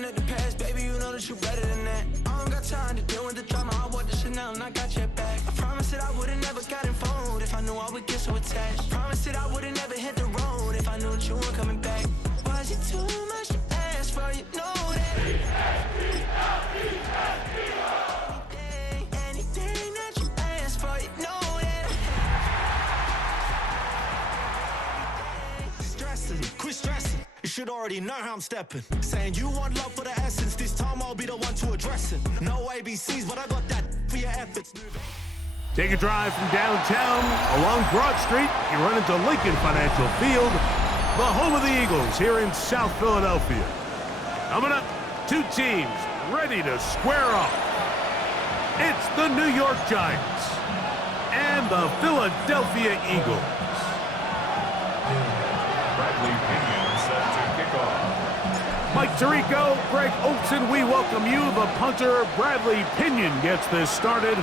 looking at the past, baby, you know that you better than that. I don't got time to deal with the drama. I want the Chanel and I got your back. I promised that I would've never gotten phoned if I knew I would get so attached. Promised that I would've never hit the road if I knew that you weren't coming back. Was it too much to ask for? You know that. Anything that you ask for, you know that. Stressing, quit stressing. You should already know how I'm stepping. Saying you want love for the essence. This time I'll be the one to address it. No ABCs, but I got that for your efforts. Take a drive from downtown along Broad Street. You run into Lincoln Financial Field, the home of the Eagles here in South Philadelphia. Coming up, two teams ready to square off. It's the New York Giants and the Philadelphia Eagles. Bradley Pinion set to kick off. Mike Tirico, Greg Olson, we welcome you. The punter, Bradley Pinion, gets this started.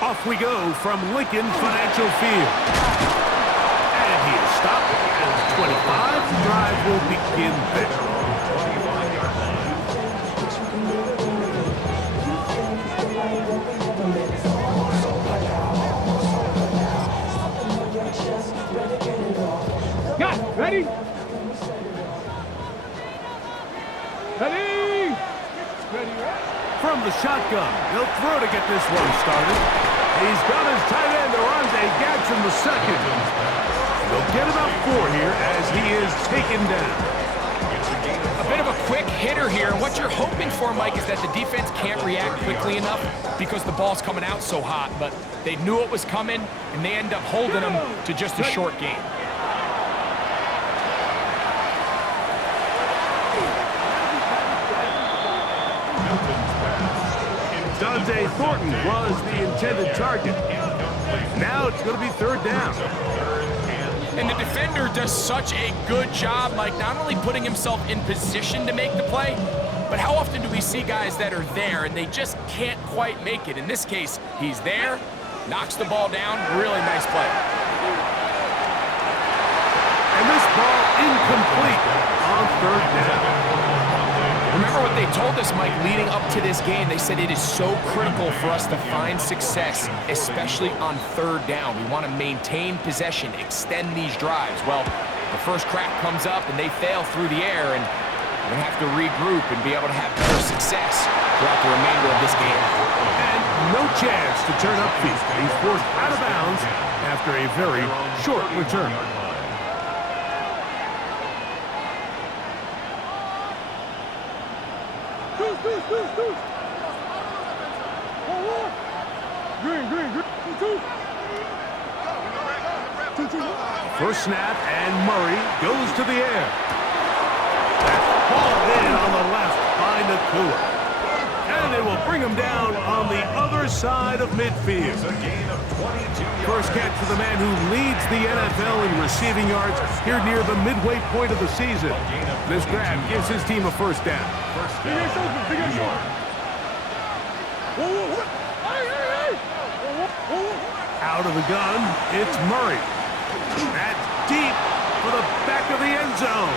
Off we go from Lincoln Financial Field. And he is stopped at 25. The drive will begin there. Got it. Ready? Ready? Ready. From the shotgun, he'll throw to get this one started. He's got his tight end, Orande Gadsden the second. He'll get about 4 here as he is taken down. A bit of a quick hitter here. What you're hoping for, Mike, is that the defense can't react quickly enough because the ball's coming out so hot. But they knew it was coming, and they end up holding them to just a short game. Dante Thornton was the intended target. Now it's going to be third down. And the defender does such a good job, like not only putting himself in position to make the play, but how often do we see guys that are there and they just can't quite make it? In this case, he's there, knocks the ball down, really nice play. And this ball incomplete on third down. Remember what they told us, Mike, leading up to this game. They said it is so critical for us to find success, especially on third down. We want to maintain possession, extend these drives. Well, the first crack comes up and they fail through the air, and we're going to have to regroup and be able to have better success throughout the remainder of this game. And no chance to turn upfield. He's forced out of bounds after a very short return. First snap, and Murray goes to the air. That's hauled in on the left by Nakua. And it will bring him down on the other side of midfield. First catch for the man who leads the NFL in receiving yards here near the midway point of the season. This grab gives his team a first down. Out of the gun, it's Murray. That's deep for the back of the end zone.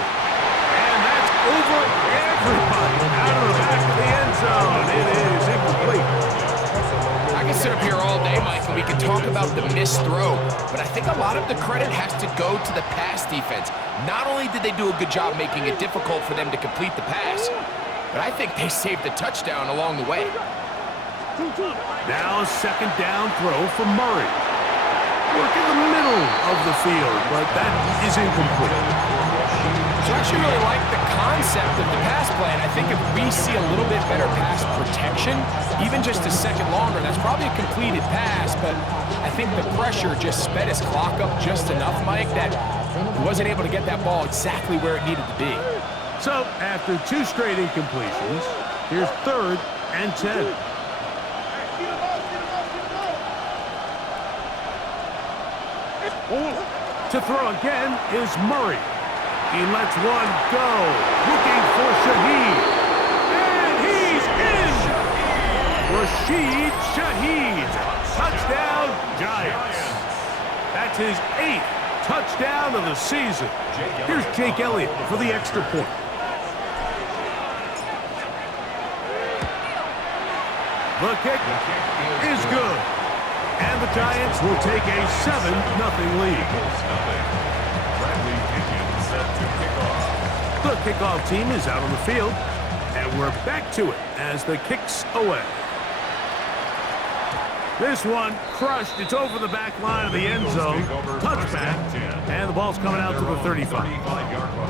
And that's over everybody. Out of the back of the end zone. It is incomplete. I can sit up here all day, Mike, and we can talk about the missed throw, but I think a lot of the credit has to go to the pass defense. Not only did they do a good job making it difficult for them to complete the pass, but I think they saved the touchdown along the way. Now a second down throw from Murray. Work in the middle of the field, but that is incomplete. So I actually really like the concept of the pass play, and I think if we see a little bit better pass protection, even just a second longer, that's probably a completed pass, but I think the pressure just sped his clock up just enough, Mike, that he wasn't able to get that ball exactly where it needed to be. So after 2 straight incompletions, here's 3rd and 10. To throw again is Murray. He lets one go, looking for Shaheed. And he's in! Rashid Shaheed. Touchdown, Giants. That's his 8th touchdown of the season. Here's Jake Elliott for the extra point. The kick is good. And the Giants will take a 7-0 lead. Bradley Pinion set to kick off. The kickoff team is out on the field, and we're back to it as the kick's away. This one crushed. It's over the back line of the end zone. Touchback, and the ball's coming out to the 35.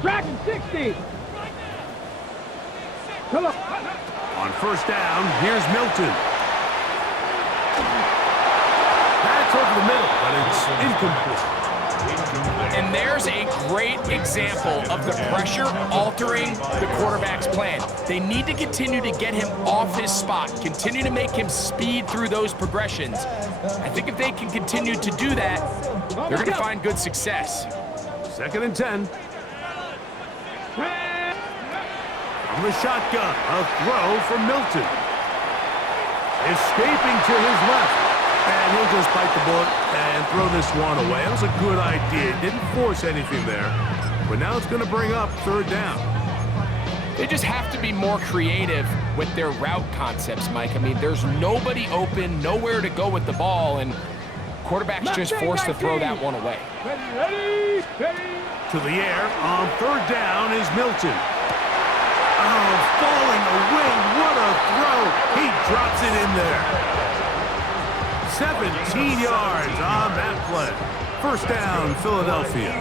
Dragon 60. Come on. On first down, here's Milton. That's over the middle, but it's incomplete. And there's a great example of the pressure altering the quarterback's plan. They need to continue to get him off his spot, continue to make him speed through those progressions. I think if they can continue to do that, they're going to find good success. 2nd and 10. From the shotgun, a throw from Milton. Escaping to his left. And he'll just bite the bullet and throw this one away. That was a good idea. Didn't force anything there. But now it's going to bring up 3rd down. They just have to be more creative with their route concepts, Mike. I mean, there's nobody open, nowhere to go with the ball, and quarterback's just forced to throw that one away. Ready. To the air on 3rd down is Milton. Oh, falling away. What a throw. He drops it in there. 17 yards on that play. 1st down, Philadelphia.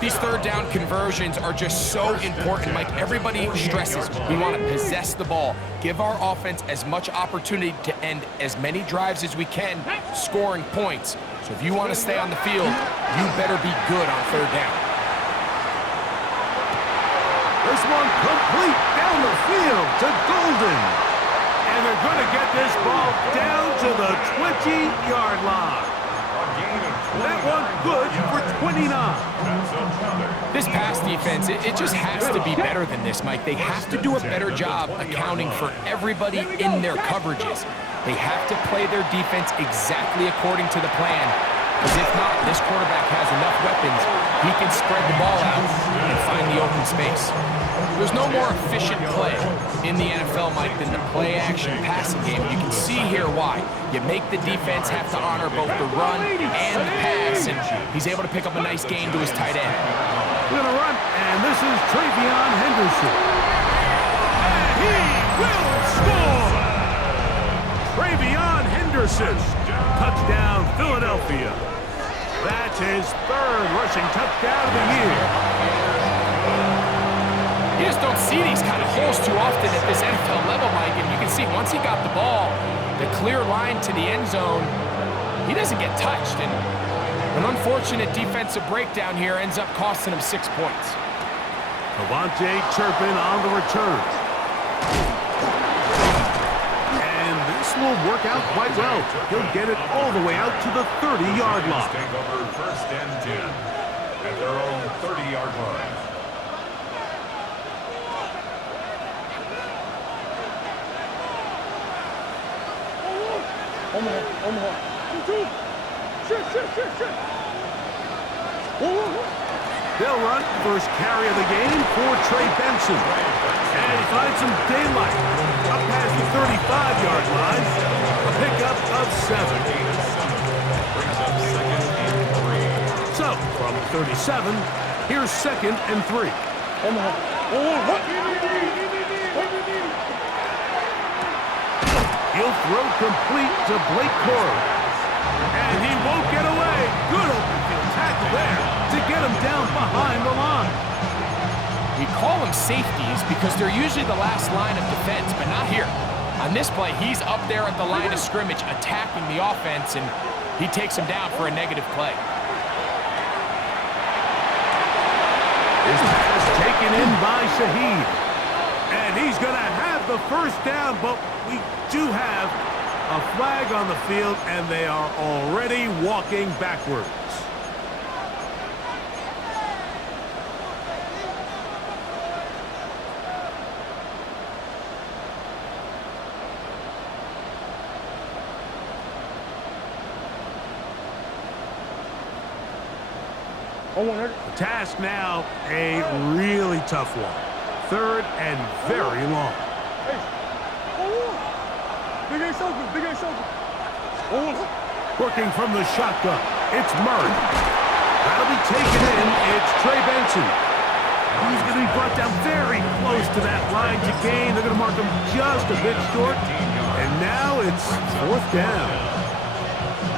These 3rd down conversions are just so important, Mike. Everybody stresses we want to possess the ball, give our offense as much opportunity to end as many drives as we can, scoring points. So if you want to stay on the field, you better be good on 3rd down. This one complete down the field to Golden. And they're going to get this ball down to the 20-yard line. That one good for 29. This pass defense, it just has to be better than this, Mike. They have to do a better job accounting for everybody in their coverages. They have to play their defense exactly according to the plan. Because if not, this quarterback has enough weapons, he can spread the ball out and find the open space. There's no more efficient play in the NFL, Mike, than the play-action passing game. You can see here why. You make the defense have to honor both the run and the pass, and he's able to pick up a nice gain to his tight end. We're going to run, and this is Travion Henderson. And he will score! Travion Henderson. Touchdown, Philadelphia. That's his 3rd rushing touchdown of the year. You just don't see these kind of holes too often at this NFL level, Mike, and you can see once he got the ball, the clear line to the end zone, he doesn't get touched, and an unfortunate defensive breakdown here ends up costing him 6 points. Devontae Turpin on the return. And this will work out quite well. He'll get it all the way out to the 30-yard line. Take over 1st and 10 at their own 30-yard line. Omaha. Shoot. They'll run first carry of the game for Trey Benson. And he finds some daylight up past the 35-yard line. A pickup of 7. Brings up 2nd and 3. So, from 37. Here's 2nd and 3. He'll throw complete to Blake Corey. And he won't get away. Good open field tackle there to get him down behind the line. We call them safeties because they're usually the last line of defense, but not here. On this play, he's up there at the line of scrimmage attacking the offense, and he takes him down for a negative play. His pass taken in by Shaheed. And he's going to have the first down, but we do have a flag on the field, and they are already walking backwards. The task now, a really tough one. 3rd and very long. Working from the shotgun, it's Murray. That'll be taken in. It's Trey Benson. He's going to be brought down very close to that line to gain. They're going to mark him just a bit short. And now it's 4th down.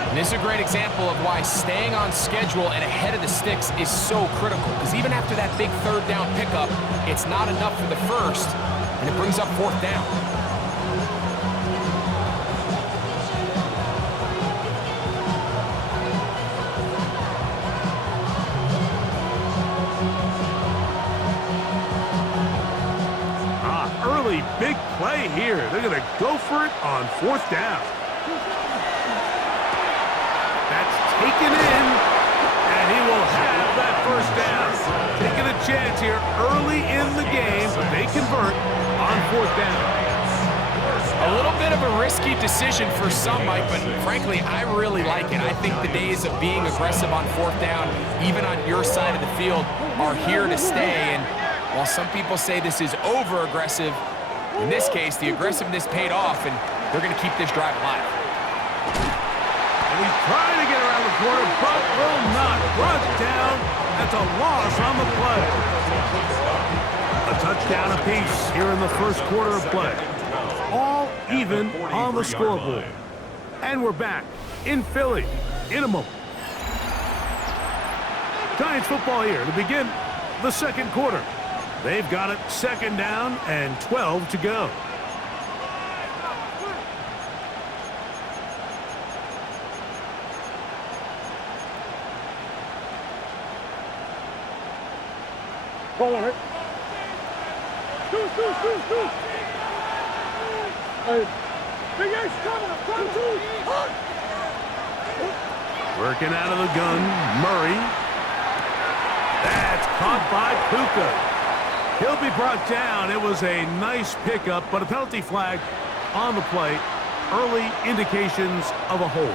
And this is a great example of why staying on schedule and ahead of the sticks is so critical. Because even after that big 3rd down pickup, it's not enough for the first, and it brings up 4th down. Early big play here. They're going to go for it on 4th down. Taken in, and he will have that first down. Taking a chance here early in the game, but they convert on 4th down. A little bit of a risky decision for some, Mike, but frankly, I really like it. I think the days of being aggressive on 4th down, even on your side of the field, are here to stay. And while some people say this is over-aggressive, in this case, the aggressiveness paid off, and they're going to keep this drive alive. He's trying to get around the corner, but will not. Brought down. That's a loss on the play. A touchdown apiece here in the first quarter of play. All even on the scoreboard. And we're back in Philly in a moment. Giants football here to begin the second quarter. They've got it 2nd down and 12 to go. Corner. Deuce. Hey, Big Ace coming. Working out of the gun, Murray. That's caught by Puka. He'll be brought down. It was a nice pickup, but a penalty flag on the play. Early indications of a hold.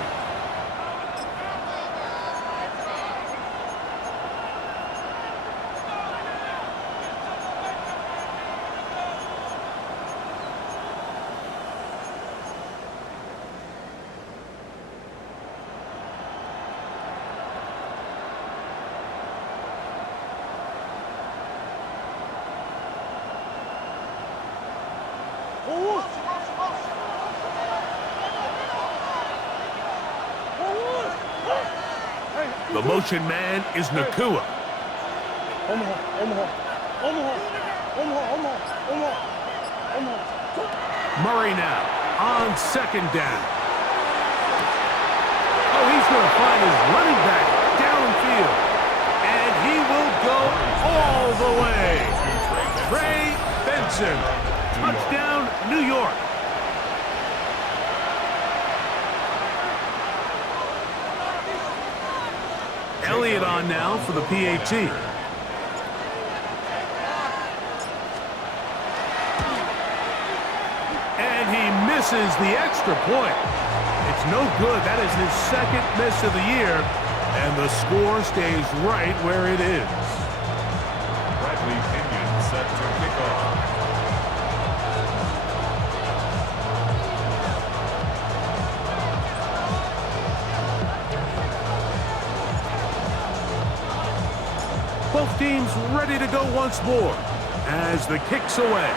The motion man is Nakua. Murray now on 2nd down. Oh, he's going to find his running back downfield. And he will go all the way. Trey Benson. Touchdown, New York. Elliott on now for the PAT. And he misses the extra point. It's no good. That is his 2nd miss of the year. And the score stays right where it is. Bradley Pinion set to kick off. Both teams ready to go once more as the kick's away.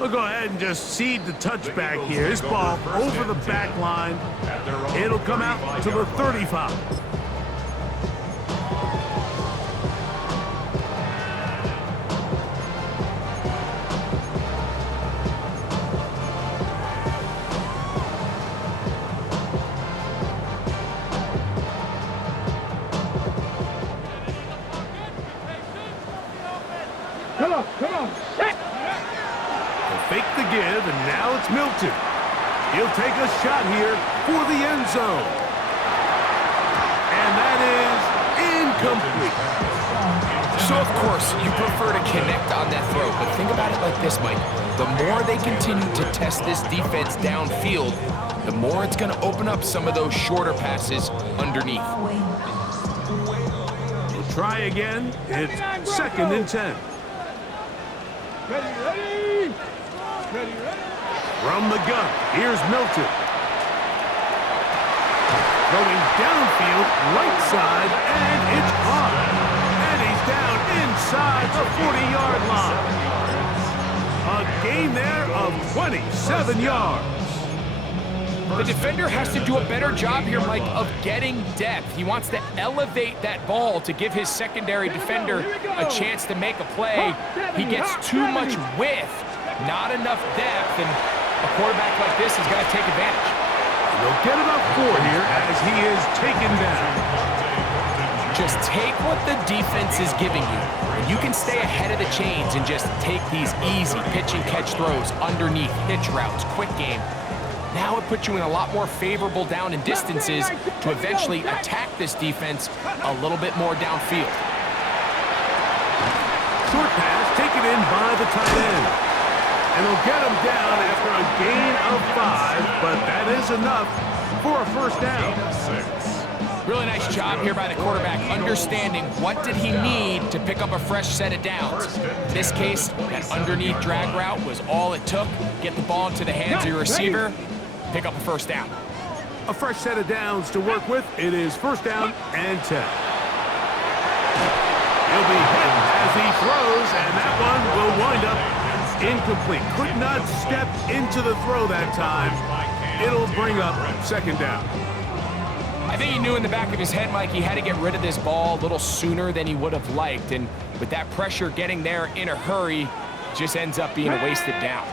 We'll go ahead and just cede the touchback here. This ball over the back line. It'll come out to the 35. Come on, come on. Set. They'll fake the give, and now it's Milton. He'll take a shot here for the end zone. And that is incomplete. So, of course, you prefer to connect on that throw, but think about it like this, Mike. The more they continue to test this defense downfield, the more it's going to open up some of those shorter passes underneath. We'll try again. It's 2nd and 10. Ready, ready. Ready, ready. From the gun, here's Milton. Throwing downfield, right side, and it's caught. And he's down inside the 40-yard line. A gain there of 27 yards. The defender has to do a better job here, Mike, of getting depth. He wants to elevate that ball to give his secondary defender a chance to make a play. He gets too much width, not enough depth, and a quarterback like this is going to take advantage. They'll get about 4 here as he is taken down. Just take what the defense is giving you. And you can stay ahead of the chains and just take these easy pitch and catch throws underneath, hitch routes, quick game. Now it puts you in a lot more favorable down and distances to eventually attack this defense a little bit more downfield. Short pass taken in by the tight end. And they'll get him down after a gain of 5, but that is enough for a first down. Really nice job here by the quarterback, understanding what did he need to pick up a fresh set of downs. In this case, that underneath drag route was all it took. Get the ball into the hands of your receiver, pick up a first down. A fresh set of downs to work with. It is 1st down and 10. He'll be hit as he throws, and that one will wind up incomplete. Could not step into the throw that time. It'll bring up 2nd down. I think he knew in the back of his head, Mike, he had to get rid of this ball a little sooner than he would have liked. And with that pressure getting there in a hurry, it just ends up being a wasted down.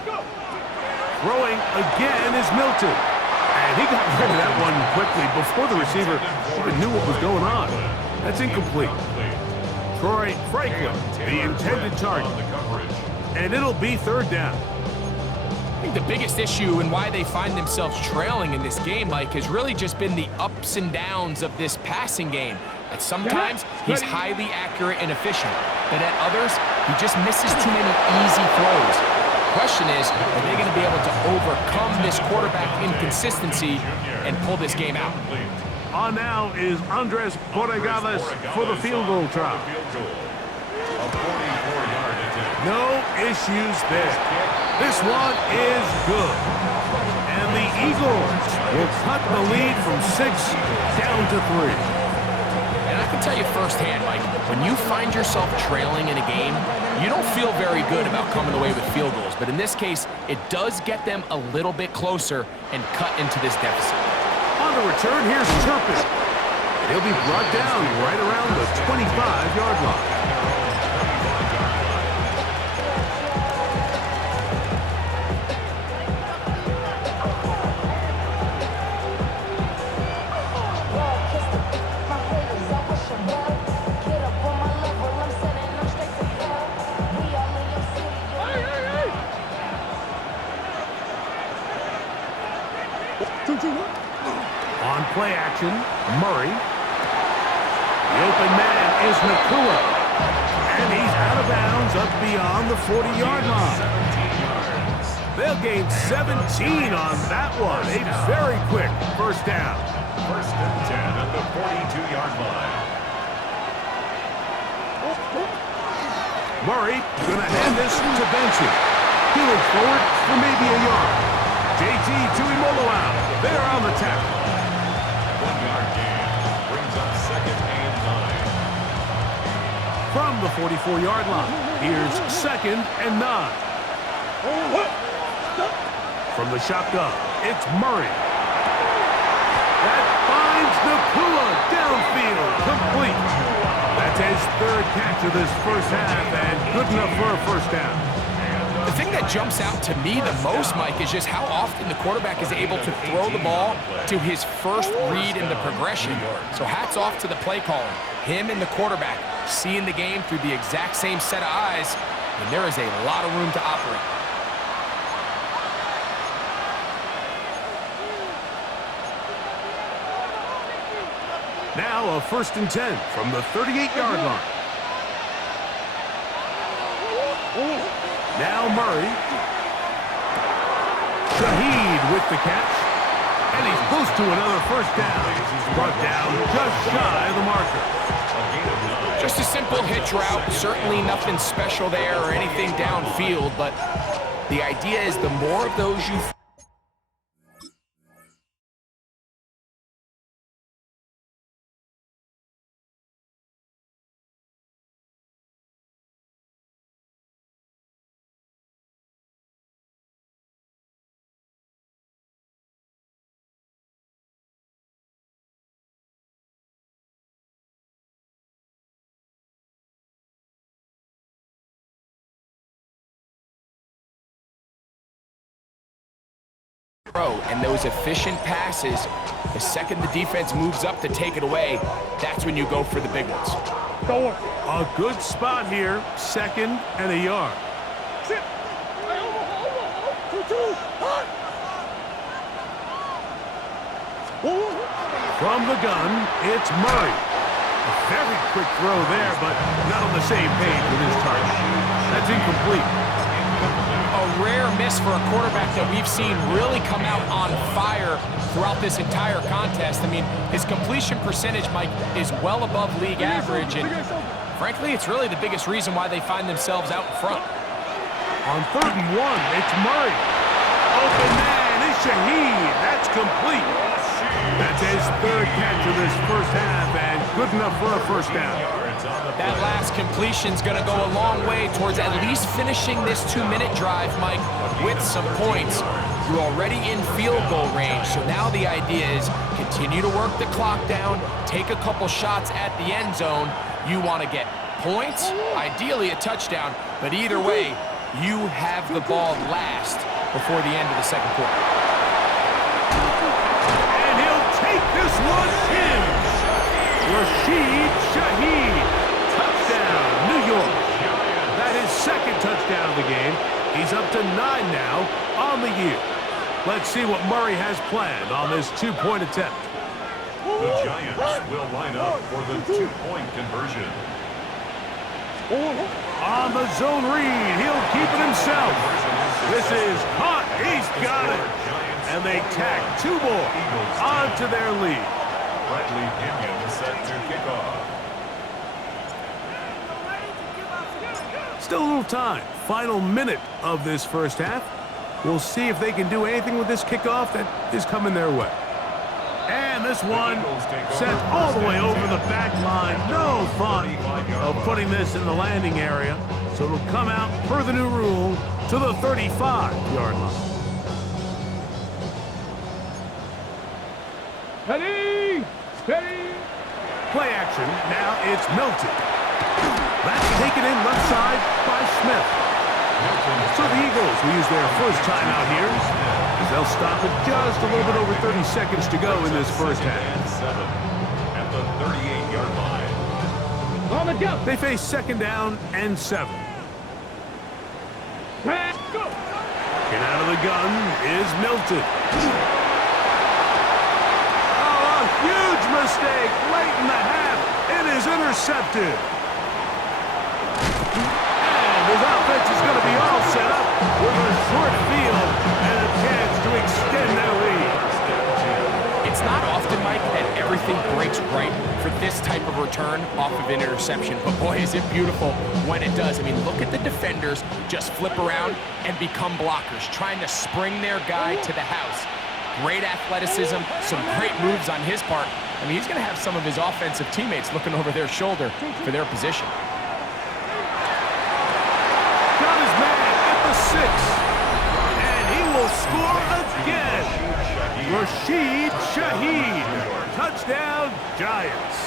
Throwing again is Milton. And he got rid of that one quickly before the receiver even knew what was going on. That's incomplete. Troy Franklin, the intended target. And it'll be 3rd down. I think the biggest issue and why they find themselves trailing in this game, Mike, has really just been the ups and downs of this passing game. At sometimes, he's highly accurate and efficient, but at others, he just misses too many easy throws. The question is, are they going to be able to overcome this quarterback inconsistency and pull this game out? On now is Andres Borregales for the field goal try. No issues there. This one is good. And the Eagles will cut the lead from 6 down to 3. And I can tell you firsthand, Mike, when you find yourself trailing in a game, you don't feel very good about coming away with field goals. But in this case, it does get them a little bit closer and cut into this deficit. On the return, here's Turpin. He'll be brought down right around the 25-yard line. On play action, Murray. The open man is Nakua. And he's out of bounds up beyond the 40-yard line. They'll gain 17 on that one. A very quick first down. 1st and 10 at the 42-yard line. Murray gonna hand this to Benson. He looks forward for maybe a yard. JT Tuimoloau there on the tackle. 1-yard gain brings brings up 2nd and 9. From the 44-yard line, here's 2nd and 9. From the shotgun, it's Murray. That finds Nakua downfield, complete. That's his 3rd catch of this first half, and good enough for a first down. The thing that jumps out to me the most, Mike, is just how often the quarterback is able to throw the ball to his first read in the progression. So hats off to the play caller. Him and the quarterback seeing the game through the exact same set of eyes, and there is a lot of room to operate. Now a 1st and 10 from the 38-yard line. Now Murray. Shaheed with the catch. And he's close to another first down. He's brought down just shy of the marker. Just a simple hitch route. Certainly nothing special there or anything downfield, but the idea is the more of those you throw and those efficient passes, the second the defense moves up to take it away, that's when you go for the big ones. A good spot here, 2nd and a yard. From the gun, it's Murray. A very quick throw there, but not on the same page with his target. That's incomplete. A rare miss for a quarterback that we've seen really come out on fire throughout this entire contest. I mean, his completion percentage, Mike, is well above league average, and frankly, it's really the biggest reason why they find themselves out in front. On 3rd and 1, it's Murray. Open man is Shaheed. That's complete. That's his 3rd catch of this first half, and good enough for a first down. That last completion's going to go a long way towards at least finishing this 2-minute drive, Mike, with some points. You're already in field goal range, so now the idea is continue to work the clock down, take a couple shots at the end zone. You want to get points, ideally a touchdown, but either way, you have the ball last before the end of the second quarter. And he'll take this one in. Rashid Shaheed. Touchdown, New York. That is 2nd touchdown of the game. He's up to 9 now on the year. Let's see what Murray has planned on this 2-point attempt. The Giants will line up for the 2-point conversion. On the zone read, he'll keep it himself. This is caught. He's got it. And they tack 2 more onto their lead. Bradley Pinion set to kick off. Still a little time. Final minute of this first half. We'll see if they can do anything with this kickoff that is coming their way. And this one sent all the way over the back line. No fun of putting this in the landing area. So it'll come out, per the new rule, to the 35-yard line. Ready! Ready! Play action. Now it's Milton. That's taken in left side by Smith. So the Eagles will use their first timeout here, as they'll stop it just a little bit over 30 seconds to go in this first half. At the 38-yard line. On the jump! They face 2nd down and 7. Pass, go! Get out of the gun is Milton. Oh, a huge mistake late in the half. It is intercepted. His offense is going to be all set up with a short field and a chance to extend their lead. It's not often, Mike, that everything breaks right for this type of return off of an interception. But boy, is it beautiful when it does. I mean, look at the defenders just flip around and become blockers, trying to spring their guy to the house. Great athleticism, some great moves on his part. I mean, he's going to have some of his offensive teammates looking over their shoulder for their position. Got his man at the 6. And he will score again. Rashid Shaheed. Touchdown, Giants.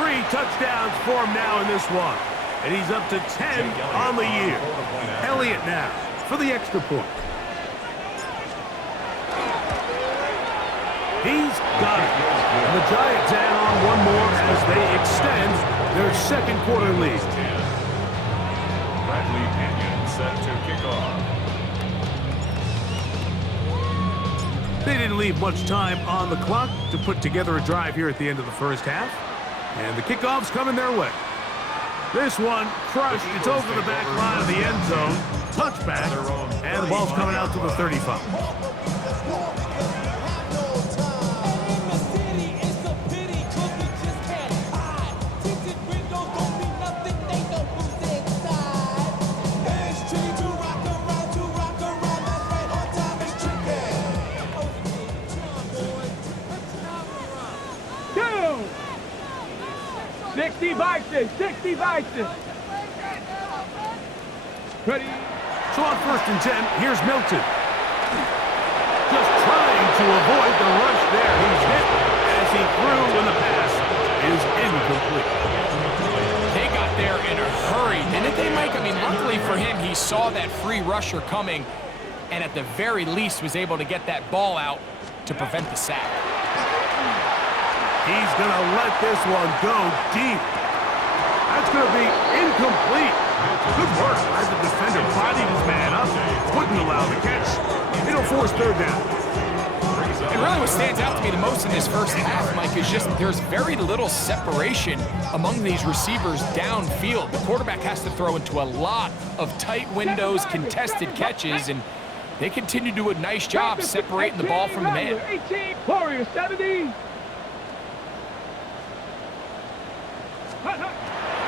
3 touchdowns for him now in this one. And he's up to 10 on the year. Elliott now for the extra point. He's got it. And the Giants add on one more as they extend their second quarter lead. Bradley Pinion set to kick off. They didn't leave much time on the clock to put together a drive here at the end of the first half. And the kickoff's coming their way. This one crushed. It's over the back line of the end zone. Touchback. And the ball's coming out to the 35. Two. 60 Vikings, 60 Vikings. Ready? So on 1st and 10, here's Milton. Just trying to avoid the rush there. He's hit as he threw when the pass is incomplete. They got there in a hurry, didn't they, Mike? I mean, luckily for him, he saw that free rusher coming and at the very least was able to get that ball out to prevent the sack. He's going to let this one go deep. That's going to be incomplete. Good work as the defender bodied his man up. Wouldn't allow the catch. It'll force 3rd down. And really what stands out to me the most in this first half, Mike, is just there's very little separation among these receivers downfield. The quarterback has to throw into a lot of tight windows, contested catches, and they continue to do a nice job separating the ball from the man. 18, Warriors 70.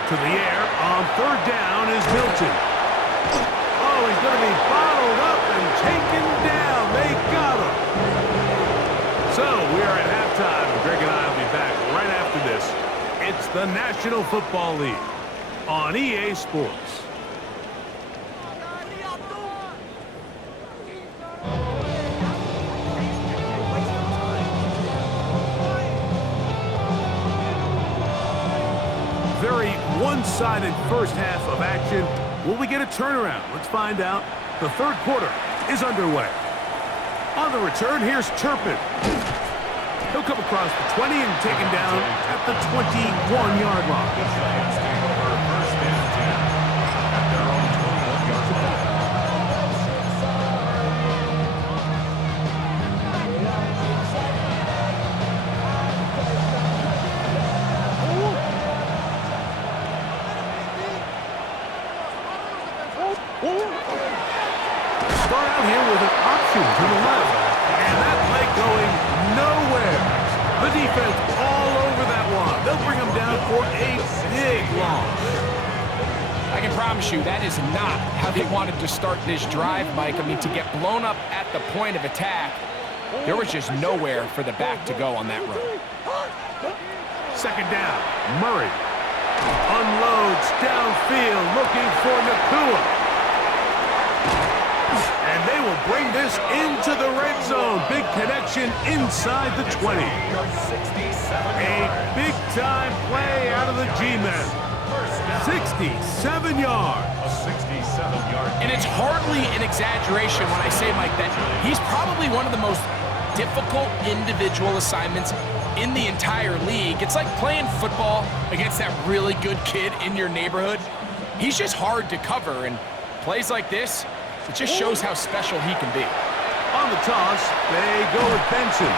To the air on 3rd down is Milton. Oh, he's going to be bottled up and taken down. They got him. So we are at halftime. Greg and I will be back right after this. It's the National Football League on EA Sports. Very one-sided first half of action. Will we get a turnaround? Let's find out. The 3rd quarter is underway. On the return, here's Turpin. He'll come across the 20 and taken down at the 21-yard line. The Giants take over 1st and 10 at their own 21-yard line. Start out here with an option to the left. And that play going nowhere. The defense all over that one. They'll bring him down for a big loss. I can promise you that is not how they wanted to start this drive, Mike. I mean, to get blown up at the point of attack, there was just nowhere for the back to go on that run. 2nd down, Murray unloads downfield looking for Nakua. And they will bring this into the red zone. Big connection inside the 20. A big-time play out of the G-men. 67 yards. A 67-yard. And it's hardly an exaggeration when I say, Mike, that he's probably one of the most difficult individual assignments in the entire league. It's like playing football against that really good kid in your neighborhood. He's just hard to cover, and plays like this, it just shows how special he can be. On the toss, they go with Benson.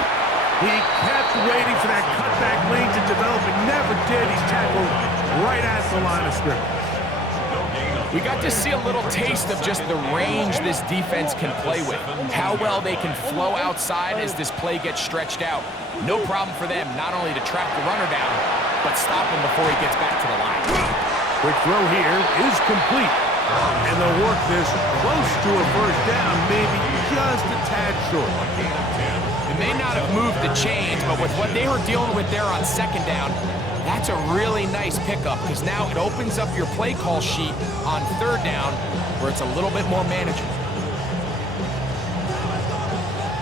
He kept waiting for that cutback lane to develop and never did. He's tackled right at the line of scrimmage. We got to see a little taste of just the range this defense can play with. How well they can flow outside as this play gets stretched out. No problem for them not only to track the runner down, but stop him before he gets back to the line. Quick throw here is complete. And they'll work this close to a 1st down, maybe just a tad short. may not have moved the chains, but with what they were dealing with there on second down, that's a really nice pickup because now it opens up your play call sheet on third down where it's a little bit more manageable.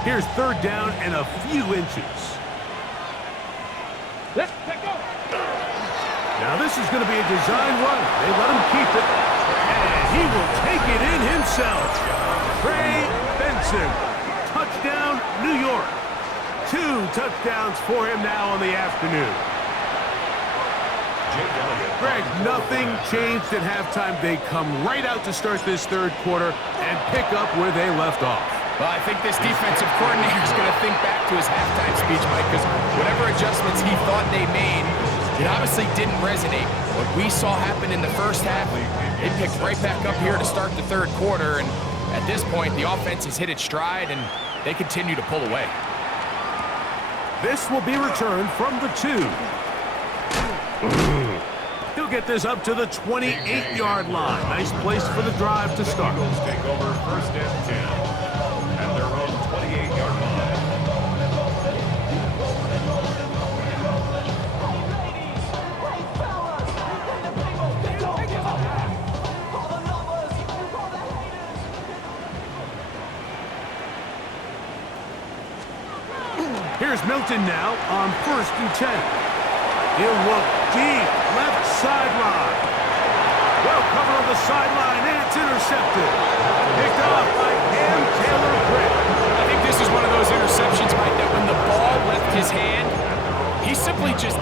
Here's third down and a few inches. Let's pick up. Now this is going to be a design run. They let him keep it, and he will take it in himself. Trey Benson, touchdown, New York. 2 touchdowns for him now on the afternoon. Greg, nothing changed at halftime. They come right out to start this third quarter and pick up where they left off. Well, I think this defensive coordinator is going to think back to his halftime speech, Mike, because whatever adjustments he thought they made, it obviously didn't resonate. What we saw happen in the first half, they picked right back up here to start the third quarter, and at this point, the offense has hit its stride, and they continue to pull away. This will be returned from the 2. He'll get this up to the 28-yard line. Nice place for the drive to start. The Eagles take over first and 10 at their own 28-yard line. Here's Milton now on first and 10. He'll look deep, left sideline. Well covered on the sideline, and it's intercepted. Picked off by Cam Taylor-Britt. I think this is one of those interceptions, Mike, that when the ball left his hand, he simply just